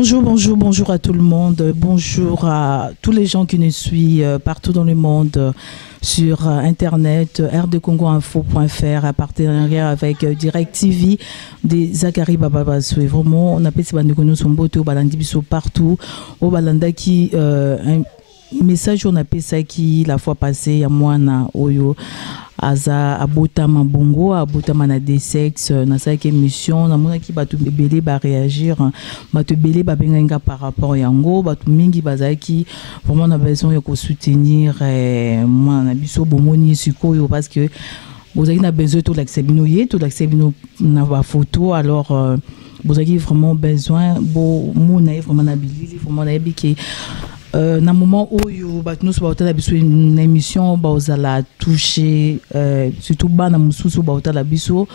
Bonjour, bonjour, bonjour à tout le monde. Bonjour à tous les gens qui nous suivent partout dans le monde sur Internet, rdecongoinfo.fr, à partenariat avec Direct TV de Zachary Bababaswe. Vraiment, on appelle ces bandes de nous sont beaux, au Balandibiso partout, au Balandaki. Un message on appelle ça qui la fois passée, à moi, na Oyo. Aza abotama bongo abotama na des sexes na sa émission na mona ki batu belé ba réagir batu belé ba benga par rapport yango batu mingi bazaki vraiment na besoin de soutenir moi na biso bomoni sikoyo parce que vous avez besoin tout l'accès bino na ba photo alors vous avez vraiment besoin bo mona vraiment na bilili vraiment na yebiki na moment où nous sommes une émission la toucher surtout bana mususu la biso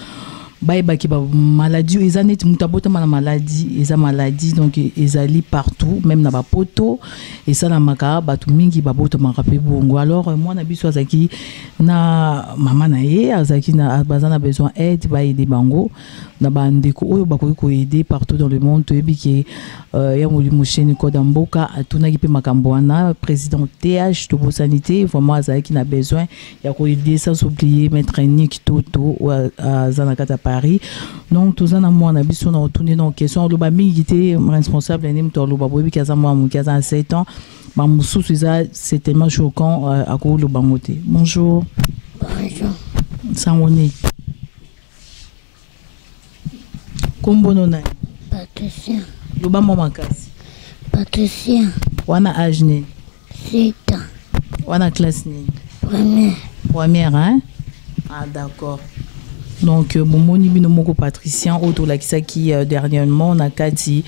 qui maladie ils ont mutabota maladie ils maladie donc ils allient partout même na ba poto et ça na maka batu mingi babota marape bongo alors moi na biso azaki na mama na ye azaki na bazana besoin aide ba aider bango na bandeko oyo bakoki ko aider partout dans le monde ebiki ya molimo cheni ko damboka atuna ki pe makambo wana président TH Tobo Sanité vraiment azaki na besoin ya ko aider sans oublier maître Nick Toto à Zanakata Paris donc tous en moi na biso na retourner dans question le ba mingi était responsable ni mto lo babo ebiki za moi qui a 7 ans ba mususu c'est tellement choquant à ko lo bangote. Bonjour. Bonjour. Sangoni. Kombono na Patricia. Loba mama kasi. Patricia. Wana âge ne? 7 ans. Wana classe ne? Première. Première, hein? Ah d'accord. Donc bomoni bino moko Patricien auto la qui dernièrement na kati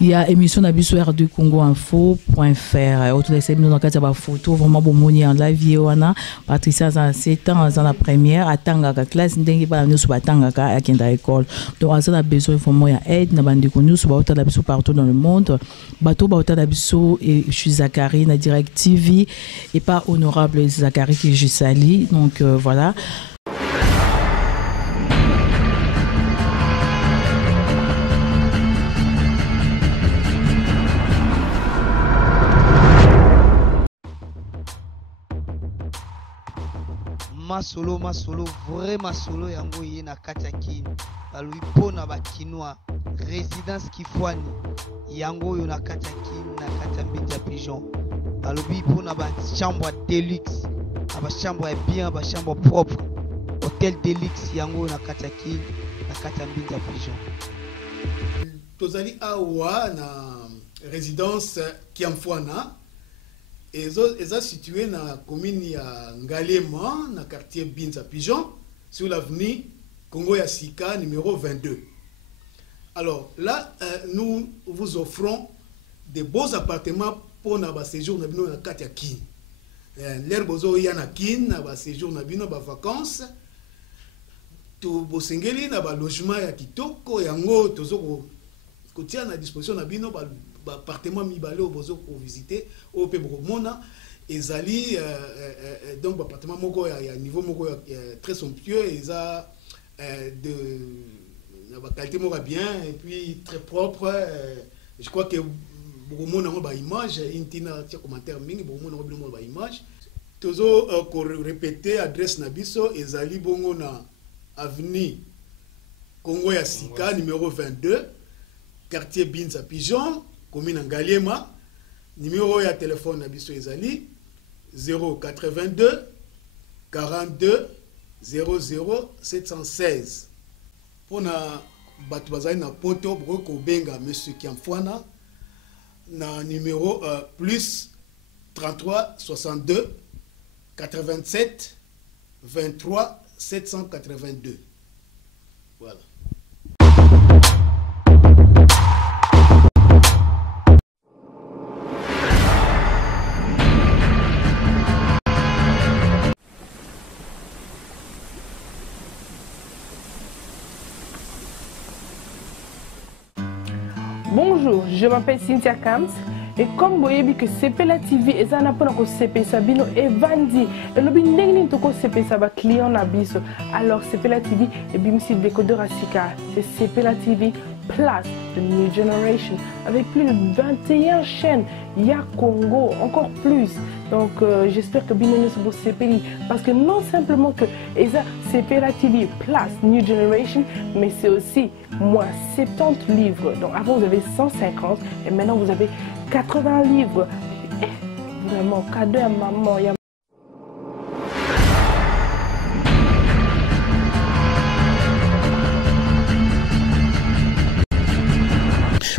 il y a émission na biso rdecongoinfo.fr auto la bino na kati ba photo vraiment bomoni en live wana Patricia a 7 ans dans la première atanga ka classe ndenge ba nous batanga ka akenda école donc ça a besoin vraiment ya aide na bande ko nous ba auto la biso partout dans le monde bato ba auto la biso et je suis Zachary na Direct TV et pas honorable Zachary que je salue donc voilà. Masolo vraiment solo yango yena katiaki balui pona bakinois résidence Kifwani yango yo na katiaki na katambinja pigeon balobi pona ba chambre deluxe ba chambre bien ba chambre propre hôtel deluxe yango na katiaki na katambinja pigeon tozali awa na résidence Kiamfwana. Et ils sont situés dans la commune de Ngalema, dans le quartier Binza Pigeon, sur l'avenue Congo Yassika, numéro 22. Alors là, nous vous offrons des beaux appartements pour notre séjour dans le quartier Kin. L'air bozo yana Kin, notre séjour dans nos vacances. Tout bosengeli na ba logement ya kitoko yango tozo ko tia na disposition na bino ba appartement mibale au bozo pour visiter au pe mona ezali donc appartement moko ya niveau moko très somptueux eza de ba qualité moko bien et puis très propre je crois que beaucoup mona ba image intina tia commentaire mingi beaucoup mona ba image tozo ko répéter adresse na biso ezali bongo na avenue Congo ya Sika numéro 22 quartier Binza Pigeon commune Ngalema, numéro ya téléphone na biso ezali 082 42 00 716. Pour na batu bazali na poto ko benga monsieur Kiamfwana na numéro plus 33 62 87 23 782. Voilà. Bonjour, je m'appelle Cynthia Kams et comme vous voyez que CPLA TV est un appel pour CP Sabino et Vandi et le bin toko CP Saba client na biso alors CPLA TV et bimsi décodeur à Sika c'est CPLA TV Place, The New Generation, avec plus de 21 chaînes. Il y a Congo, encore plus. Donc j'espère que Binono se vous CPI, parce que non simplement que ESA CPLA TV Place, New Generation, mais c'est aussi moins 70 livres. Donc avant vous avez 150 et maintenant vous avez 80 livres. Et vraiment, cadeau à maman.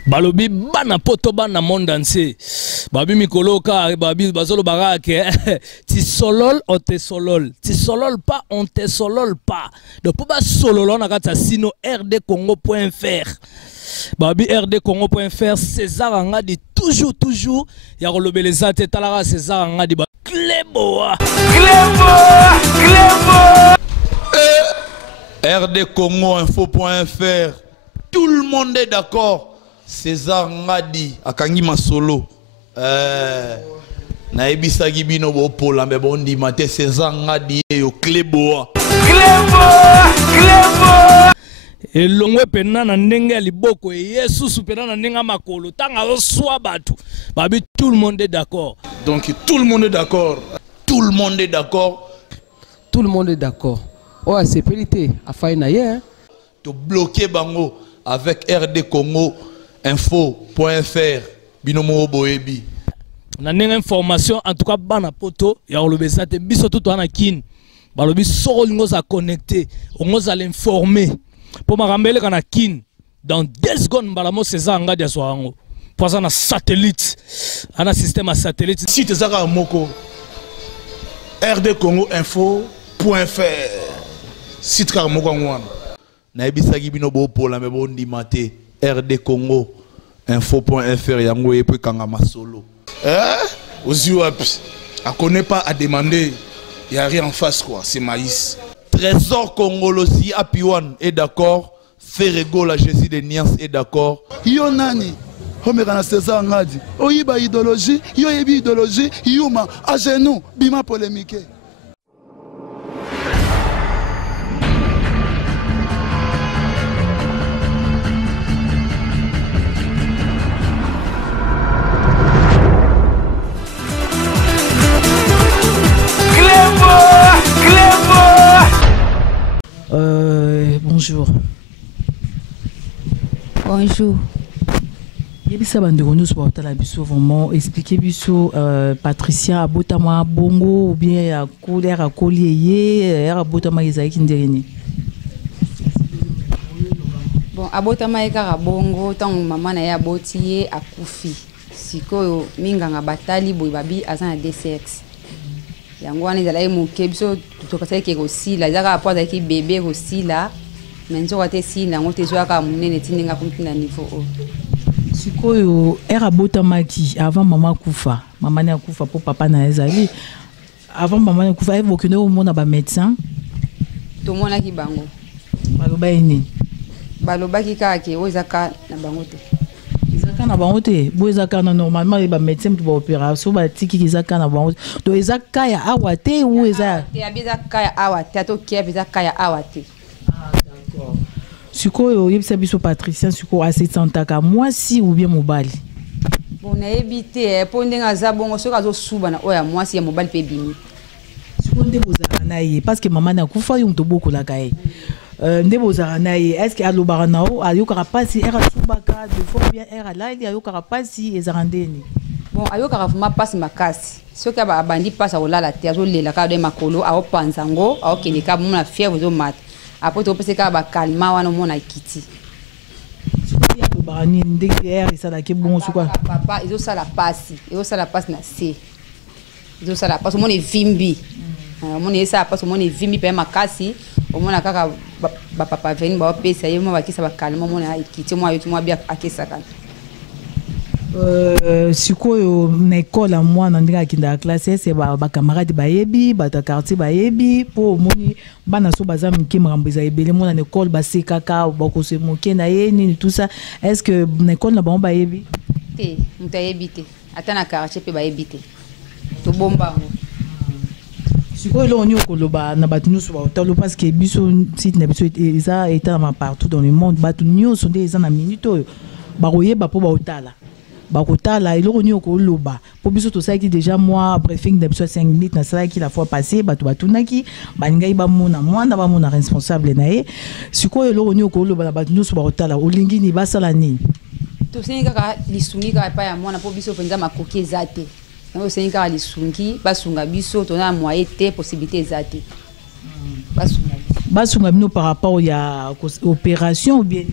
Balobi bana poto bana monde entier. Babi mikoloka babi bazolo barake. Ti solol on te solol. Ti solol pas on te solol pas. Donc pour ba sololo na kata sino rdcongo.fr. Babi rdcongo.fr César Angadi toujours ya kolobeleza te talara César Angadi ba Cléboa. rdcongoinfo.fr. Tout le monde est d'accord. César Ngadi akangi masolo na ebisaki bino bopola me bondi mate César Ngadi yo Cléboa elongwe pena na ndenge ya liboko Yesu pena na ndenge makolo tanga oswa batu babi tout le monde est d'accord. Donc tout le monde est d'accord. Tout le monde est d'accord. Tout le monde est d'accord. Oh c'est périté a faille na hier to bloquer bango avec rdcongoinfo.fr binomo boebi na ndenge information en tout cas bana poto ya olobesa te biso tout ana kin balobi soko lingo za connecter ongo za l'informer pour marambele kana kin dans 2 secondes balamo César Ngadi aswango pour na satellite ana système à satellite site zaka moko rdcongoinfo.fr site ka moko ngwana na ebisaki bino bopola me bondi mate rdcongoinfo.fr yango epe kanga masolo Oziwapi a connaît pas à demander, il y a rien en face quoi, c'est maïs. Trésor Congolesi Apiwan est d'accord, Ferrego la Jésus de Nias est d'accord. Yo nani Homera na César Ngadi oyiba idéologie, yo yebi idéologie, yuma à genoux, bima polémique. Bonjour. Bonjour. Yebisa bandeko nyonso baotala biso vraiment expliquer biso Patricia abotama bongo ou bien ya couleur à collier ya abotama ezaki ndereni. Bon abotama eka bongo tant maman na ya botiye akufi. Sikoyo minganga batali boy babi azana DCX. Yango wana ezala moke biso tokasaki ke aussi la zaka apwa zaki bébé aussi là. Menzo wate si na ngote zo aka munene tindinga kumtina niveau o. Sikoyo era botamaki avant maman kufa. Maman na kufa pour papa na ezali. Avant maman na kufa evokene au monde ba médecin. To mona ki bango. Baloba ini. Baloba ki ka ke o zaka na bango te. Ezaka na bango te. Bo ezaka na normalement ba médecin pour opération ba tiki ezaka na bango. Do ezaka ya awate ou eza. Te abizaka ya awate to ki abizaka ya awate. Sikoyo yebisa biso Patricia sikoyo asetsantaka mwasi ou bien mobali. Bon na ebité po ndenga za bongo soka zo suba na oya mwasi ya mobali pe bimi. Sikoyo nde bozala na ye parce que maman na kufa yo mtoboko la kai. Nde bozala na ye est-ce que alobara na o ayokaka pasi era subaka de fois bien era la il ayokaka pasi ezarandeni. Bon ayokaka fuma pasi makasi. Soka ba bandi pasi olala te azolela ka de makolo a opanzango a okeneka mona fièvre zo mat. Après tu peux se faire calma wana mona kiti. Ya barani ndenge er ça la ke bon quoi. Papa ils ont ça la passe na c. Ils ont ça la passe mona vimbi. Mona ça passe mona vimbi pe makasi, mona kaka ba papa veni ba pesa yemo ba kisa ba calma mona kiti moi yo bien akesa kana. Sikoyo na école moi na ndinga kinda classe c'est ba camarade ba yebi ba ta quartier ba yebi pour moni bana so bazam ki mrambiza ebele mona na école ba sekaka ba ko se moke na ye ni tout ça est-ce que na école na ba yebi te muta yebi te ata na quartier pe ba yebi te to bomba ngo sikoyo eloko nini okoloba na bato nyonso baotalo parce que biso site na biso eza etama partout dans le monde bato nyonso nde eza na minute oyo bakoyeba mpo baotala bakotala eloko nini okoloba mpo biso tosalaki déjà moi briefing na biso ya 5 minutes nasalaki la fois passé bato batunaki balingai bamona mwana bamona responsable na ye sikoyo eloko nini okoloba na bato nyonso bakotala olingi ni basala nini tosengi kaka lisungi kaka epai ya mwana mpo biso mpenza makoki eza te yango tosengi kaka lisungi basunga biso tona moye te possibilité eza te basunga bino par rapport ya opération ou bien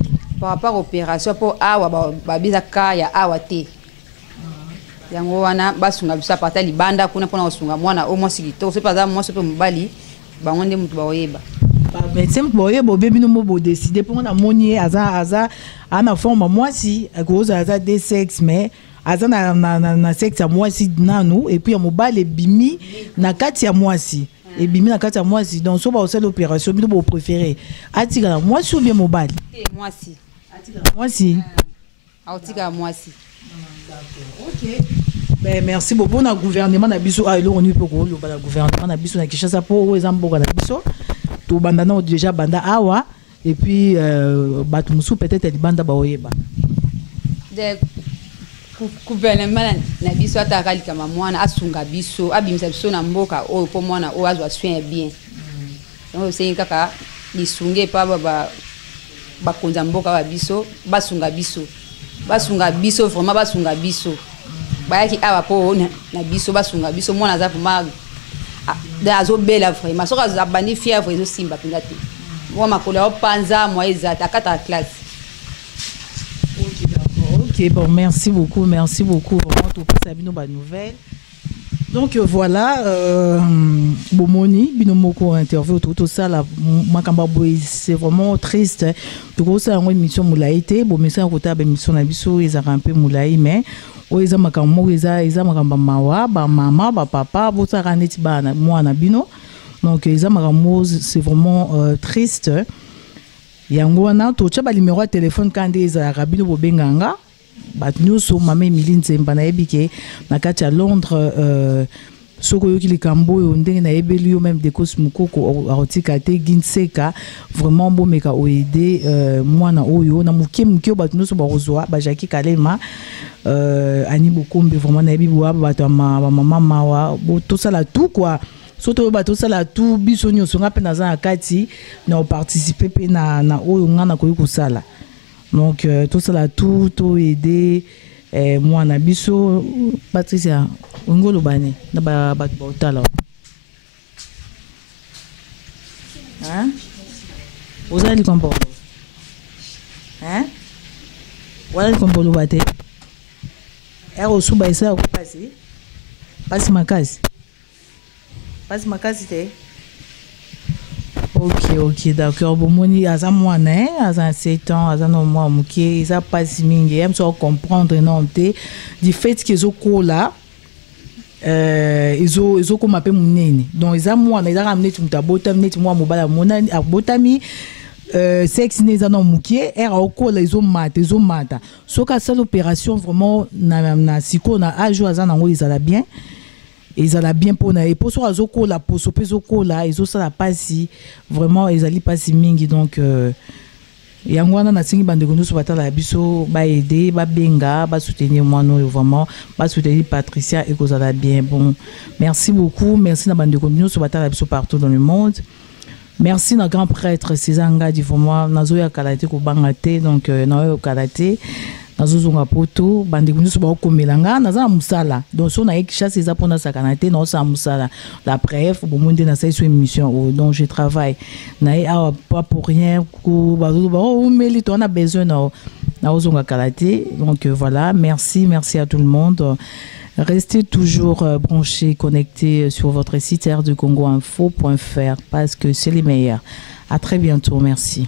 par rapport à opération mpo awa babisa ka ya awa te yango wana basunga biso apata libanda kuna mpona kosunga mwana o mwasi kitoko soki aza mwasi mpe mobali bango nde moto baoyeba médecin moto baoyeba obe bino mo bodeside mpo na moni ye aza ana forme mwasi akozala aza de sexe mais aza na sexe ya mwasi nanu et puis ya mobali ebimi na kati ya mwasi ebimi na kati ya mwasi donc so baosala opération bino bopréféré atika na mwasi ou bien mobali mwasi mwasi aotika mwasi ok ben merci beaucoup na gouvernement na biso eloko nini mpe koloba na gouvernement na biso na Kinshasa mpo oyo eza mboka na biso tobanda nao déjà banda awa et puis bato mosusu peut-être libanda baoyeba gouvernement na biso ataka likama mwana asunga biso abimisa biso na mboka oyo mpo mwana oyo azwa soin ya bien donc osengi kaka lisungi epa bakonza mboka ba biso basunga biso vraiment basunga biso bayaki awa po na biso basunga biso mwana aza vraiment azobela vraiment soki abandi fièvre ezosimba mpenza te mwa makolo ya opanza mwa eza te akata classe. Ok, bon, merci beaucoup vraiment tout ça bino ba nouvelle. Donc voilà, Bomoni, Binomoko interview, tout ça, la Makamba Boy, c'est vraiment triste. Tout ça, une émission moulaïté, bon, mais ça, on a une émission nabiso, ils ont un peu moulaï, mais ils ont Makamba, ils ont Makamba Mawa, ba maman, ba papa, bon, ça raneti ba moi nabino. Donc ils ont Makamba, c'est vraiment triste. Yangoana, tout ça, ba numéro de téléphone quand ils ont Rabino Bobenganga. Bato nyonso mama Emilie Nzemba nayebi ke na kati ya Londres soko yoki likambo oyo ndenge nayebeli yo même Dekos Mukoko arotika te Ginseka vraiment bomeka oede mwana oyo na muke bato nyonso bakozwa bajaki Kalema Ani Bokombe vraiment nayebi boa bato mama mawa tosala tout quoi soto bato tosala tout biso nyonso nga pe naza na kati na participer pe na oyo nga na koyi kosala. Donc tout ça là tout aider moi na biso Patricia ngolo bani na ba otala hein ozali kombo hein wala kombo lo bate ero suba isa ko pasi makasi te. Ok, d'accord. Bon, moni aza mwana, aza 7 ans, aza no mwa muke, aza pas mingi, aime so comprendre non te du fait que zo kola izo ko mape munene. Donc aza mwana, aza ramener tu mutabota, neti mwa mobala mona abotami sexe neza no muke, era okola izo mata. So ka sala opération vraiment na siko na ajo aza nango izala bien. Ils allaient bien pour na et pour so azoko la poso pezoko la ils ça la pasi vraiment ils allaient passer mingi donc yangwana na singi bande kono so batala biso ba aider ba benga ba soutenir moi non vraiment ba soutenir Patricia et cause la bien bon merci beaucoup merci na bande kono so batala biso partout dans le monde merci na grand prêtre César Ngadi vraiment nazo ya kalaté ko bangate donc na yo kalaté nazozonga poto bande kunyo so ba komelanga naza musala donc so na ekisha c'est ça pona sakanate non sa musala la bref bon monde na sa émission donc je travaille na pas pour rien ko bazo ba o meli to on a besoin na ozonga kalaté donc voilà merci à tout le monde. Restez toujours branchés, connectés sur votre site rdecongoinfo.fr parce que c'est les meilleurs. À très bientôt, merci.